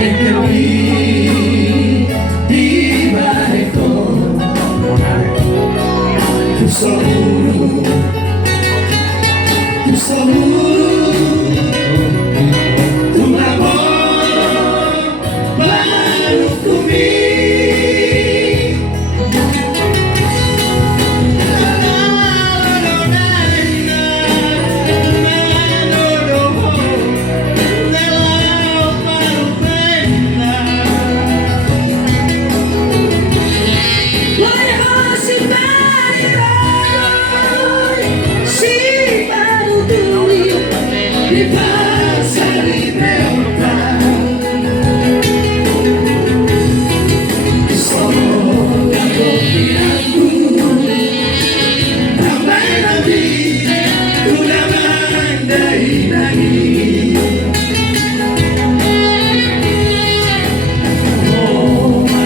e capì di Marecon tu solo tu amor baru kumi mi passa libertà sono camminato também na vida una banda inagi oh ma